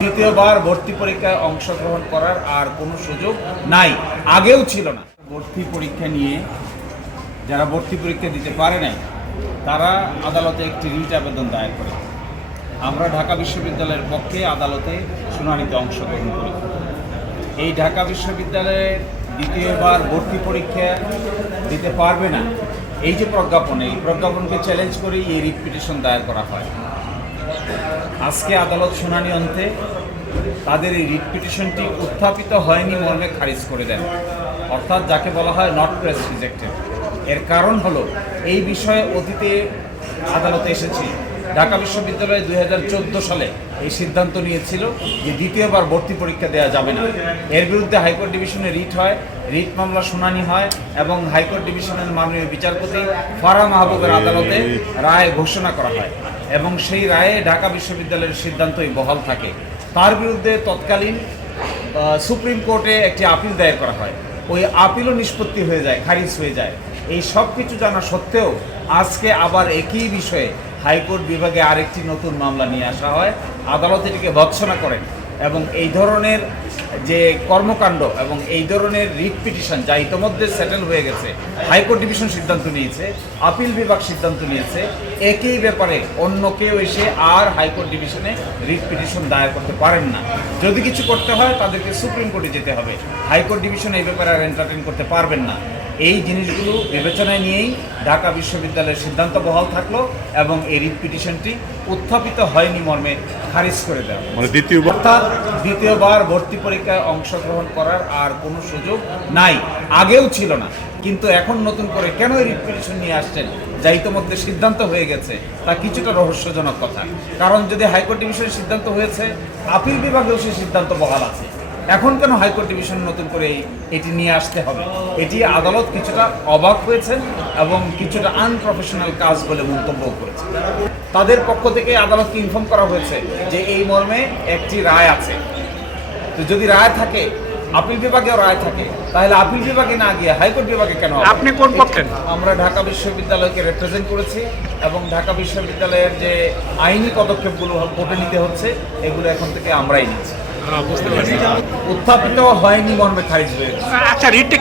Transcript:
দ্বিতীয়বার ভর্তি পরীক্ষায় অংশগ্রহণ করার আর কোনো সুযোগ নাই, আগেও ছিল না। ভর্তি পরীক্ষা নিয়ে যারা ভর্তি পরীক্ষা দিতে পারে নাই তারা আদালতে একটি রিট আবেদন দায়ের করে। আমরা ঢাকা বিশ্ববিদ্যালয়ের পক্ষে আদালতে শুনানিতে অংশগ্রহণ করি। এই ঢাকা বিশ্ববিদ্যালয়ের দ্বিতীয়বার ভর্তি পরীক্ষা দিতে পারবে না, এই যে প্রজ্ঞাপন, এই প্রজ্ঞাপনকে চ্যালেঞ্জ করেই এই রিট পিটিশন দায়ের করা হয়। আজকে আদালত শুনানি অন্তে তাদের এই রিট পিটিশনটি উত্থাপিত হয়নি মর্মে খারিজ করে দেন, অর্থাৎ যাকে বলা হয় নট প্রেস রিজেক্টেড। এর কারণ হলো এই বিষয়ে অতীতে আদালতে এসেছে। ঢাকা বিশ্ববিদ্যালয় 2014 সালে এই সিদ্ধান্ত নিয়েছিল যে দ্বিতীয়বার ভর্তি পরীক্ষা দেওয়া যাবে না। এর বিরুদ্ধে হাইকোর্ট ডিভিশনে রিট হয়, রিট মামলা শুনানি হয় এবং হাইকোর্ট ডিভিশনের মাননীয় বিচারপতি ফারাহ মাহবুবের আদালতে রায় ঘোষণা করা হয় এবং সেই রায়ে ঢাকা বিশ্ববিদ্যালয়ের সিদ্ধান্তই বহাল থাকে। তার বিরুদ্ধে তৎকালীন সুপ্রিম কোর্টে একটি আপিল দায়ের করা হয়। ওই আপিলও নিষ্পত্তি হয়ে যায়, খারিজ হয়ে যায়। এই সব কিছু জানা সত্ত্বেও আজকে আবার একই বিষয়ে হাইকোর্ট বিভাগে আরেকটি নতুন মামলা নিয়ে আসা হয়। আদালত এটিকে ভৎসনা করেন এবং এই ধরনের যে কর্মকাণ্ড এবং এই ধরনের রিট পিটিশন যা ইতোমধ্যে সেটেল হয়ে গেছে, হাইকোর্ট ডিভিশন সিদ্ধান্ত নিয়েছে, আপিল বিভাগ সিদ্ধান্ত নিয়েছে, একই ব্যাপারে অন্য কেউ এসে আর হাইকোর্ট ডিভিশনে রিট পিটিশন দায়ের করতে পারেন না। যদি কিছু করতে হয় তাদেরকে সুপ্রিম কোর্টে যেতে হবে, হাইকোর্ট ডিভিশন এই ব্যাপারে আর এন্টারটেইন করতে পারবেন না। এই জিনিসগুলো বিবেচনায় নিয়েই ঢাকা বিশ্ববিদ্যালয়ের সিদ্ধান্ত বহাল থাকলো এবং এই রিট পিটিশনটি উত্থাপিত হয়নি মর্মে খারিজ করে দেওয়া। অর্থাৎ দ্বিতীয়বার ভর্তি পরীক্ষায় অংশগ্রহণ করার আর কোনো সুযোগ নাই, আগেও ছিল না। কিন্তু এখন নতুন করে কেন এই রিট পিটিশন নিয়ে আসছেন যা ইতোমধ্যে সিদ্ধান্ত হয়ে গেছে, তা কিছুটা রহস্যজনক কথা। কারণ যদি হাইকোর্ট ডিভিশনের সিদ্ধান্ত হয়েছে, আপিল বিভাগেও সেই সিদ্ধান্ত বহাল আছে, এখন কেন হাইকোর্ট ডিভিশন নতুন করে এটি নিয়ে আসতে হবে? এটি আদালত কিছুটা অবাক হয়েছেন এবং কিছুটা আনপ্রফেশনাল কাজ বলে মন্তব্য করেছে। তাদের পক্ষ থেকে আদালতকে ইনফর্ম করা হয়েছে যে এই মর্মে একটি রায় আছে। তো যদি রায় থাকে, আপিল বিভাগেও রায় থাকে, তাহলে আপিল বিভাগে না গিয়ে হাইকোর্ট বিভাগে কেন? আপনি কোন পক্ষে? আমরা ঢাকা বিশ্ববিদ্যালয়কে রিপ্রেজেন্ট করেছি এবং ঢাকা বিশ্ববিদ্যালয়ের যে আইনি পদক্ষেপগুলো কোর্টে নিতে হচ্ছে এগুলো এখন থেকে আমরাই নিচ্ছি। বুঝতে পারছি। উত্থাপিত হয়নি মর্মে খারিজ হয়েছে। আচ্ছা, রিটটা